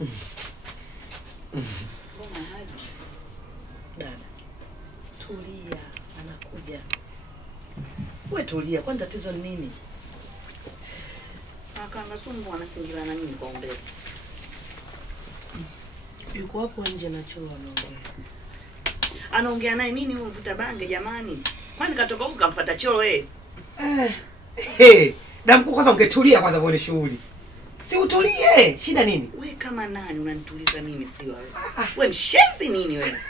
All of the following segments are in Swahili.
Mbona haji? Dada. Tulia, anakuja. Wewe tulia, kwani tatizo ni nini? Akanga sumu wanasingira na nini kwa umbele? Yuko hapo nje na choo anaongea. Anaongea naye nini huyo mvuta bange jamani? Kwani katoka huko kamfuata choo wewe? Damku kwanza ungetulia kwanza uone shughuli. Si utulie, shida nini? Wewe kama nani unanituliza mimi si wewe? Wewe mshenzi nini wewe?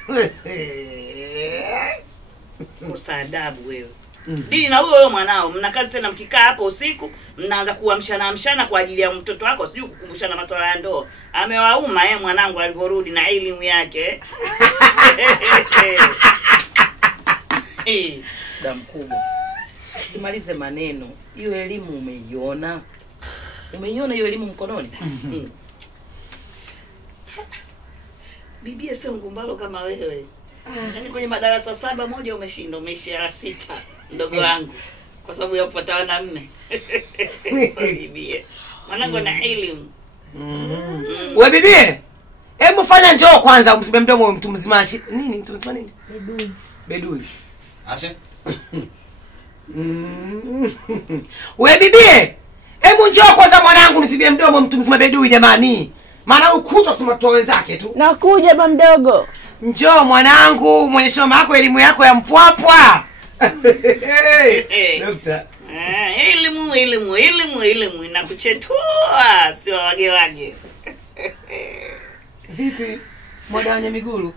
Kosa adabu wewe. Dini na huyo mwanao, mna kazi tena mkikaa hapo usiku, mnaanza kuamshana kwa ajili ya mtoto wako, sijui kukumbushana masuala ya ndoa. Amewauma mwanangu alivyorudi na elimu yake. Damu kubwa. Simalize maneno. Hiyo elimu umeiona? Umeiona hiyo elimu mkononi? Bibie sio ngumbalo kama wewe. Yaani kwenye madarasa 7 moja umeshinda, umeishia la 6 ndogo wangu. Kwa sababu ya kupata wanaume. Bibie. Mwanangu na elimu. Wewe bibie? Hebu fanya njoo kwanza umsibe mdomo mtu mzima. Nini mtu mzima nini? Bedui. Bedui. Ashe? Wewe bibie? Hebu njoo kwanza mwanangu nisibie mdomo mtu mzima bedui jamani. Maana ukuta usimatoa wenzake tu. Nakuja ba mdogo. Njoo mwanangu, muonyeshe mama yako elimu yako ya mpwapwa. Dokta. Elimu inakuchetua, sio wage. Vipi? Mwana wenye miguru?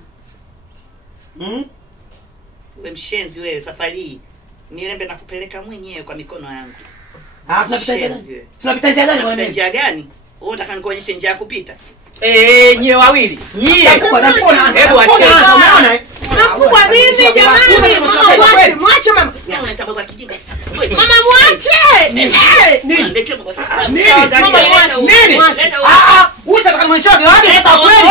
Wewe mshenzi wewe, safari hii Milembe nakupeleka mwenyewe kwa mikono yangu. Tunapita njia gani? Tunapita njia gani mwana? Njia gani? Wewe unataka nikuonyeshe njia ya kupita? Nyie wawili. Nyie. Hebu acheni. Umeona? Nakubwa nini jamani? Mwache mama. Unataka baba kijinga. Mama mwache. Nini? Nini? Wewe unataka kumwonyesha wage sasa kweli?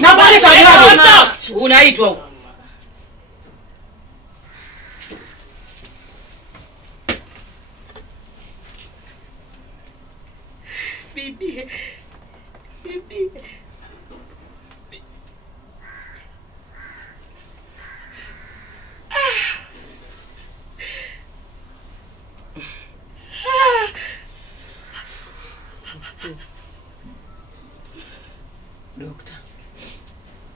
Na kuonyesha wage. Unaitwa huko. Bibi. Dokta.